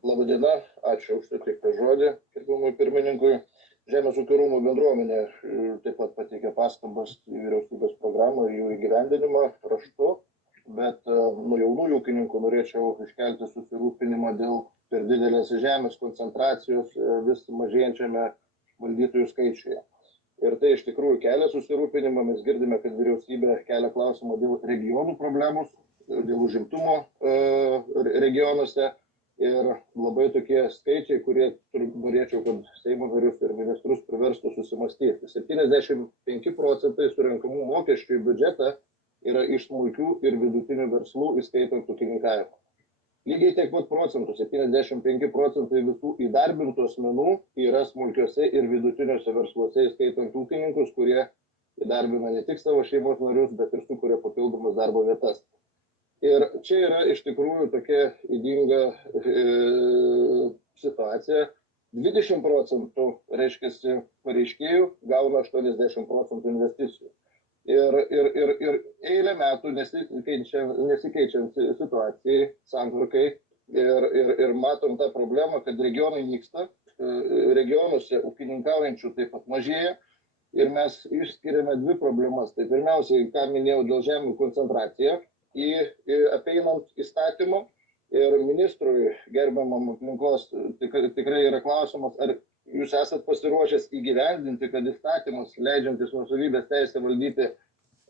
Labadiena, ačiū už suteiktą žodį, gerbiamui pirmininkui. Žemės ūkio rūmų bendruomenė taip pat pateikė pastabas į vyriausybės programą ir jų įgyvendinimą raštu, bet nuo jaunųjų ūkininkų norėčiau iškelti susirūpinimą dėl per didelės žemės koncentracijos vis mažėjančiame valdytojų skaičiuje. Ir tai iš tikrųjų kelia susirūpinimą, mes girdime, kad vyriausybė kelia klausimą dėl regionų problemos, dėl užimtumo regionuose. Ir labai tokie skaičiai, kurie norėčiau, kad Seimo narius ir ministrus priverstų susimastyti. 75% surenkamų mokesčių į biudžetą yra iš smulkių ir vidutinių verslų, įskaitant ūkininkavimą. Lygiai tiek pat procentų, 75% visų įdarbintų asmenų yra smulkiuose ir vidutiniuose versluose, įskaitant ūkininkus, kurie įdarbina ne tik savo šeimos narius, bet ir sukuria papildomas darbo vietas. Ir čia yra iš tikrųjų tokia ydinga situacija. 20% reiškiasi pareiškėjų gauna 80% investicijų. Ir eilę metų nesikeičiant situacijai, santvarkai ir matom tą problemą, kad regionai nyksta, regionuose ūkininkaujančių taip pat mažėja. Ir mes išskiriame dvi problemas. Tai pirmiausiai, ką minėjau, dėl žemių koncentracija. Apeinant įstatymą ir ministrui gerbiamam aplinkos tikrai yra klausimas, ar jūs esat pasiruošęs įgyvendinti, kad įstatymas leidžiantis nuosavybės teisę valdyti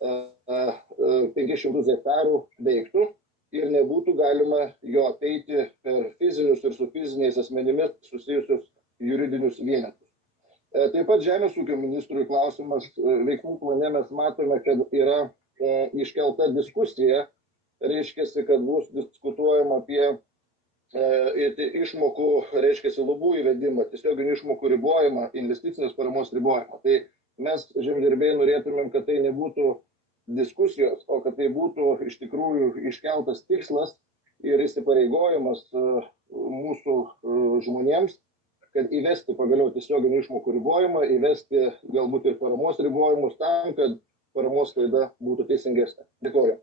500 hektarų veiktų ir nebūtų galima jo apeiti per fizinius ir su fiziniais asmenimis susijusius juridinius vienetus. Taip pat žemės ūkio ministrui klausimas, veiksmų plane mes matome, kad yra iškelta diskusija, reiškiasi, kad bus diskutuojama apie išmokų, reiškiasi, lubų įvedimą, tiesioginių išmokų ribojimą, investicinės paramos ribojimą. Tai mes žemdirbiai norėtumėm, kad tai nebūtų diskusijos, o kad tai būtų iš tikrųjų iškeltas tikslas ir įsipareigojimas mūsų žmonėms, kad įvesti pagaliau tiesioginių išmokų ribojimą, įvesti galbūt ir paramos ribojimus tam, kad paramos klaida būtų teisingesnė. Dėkoju.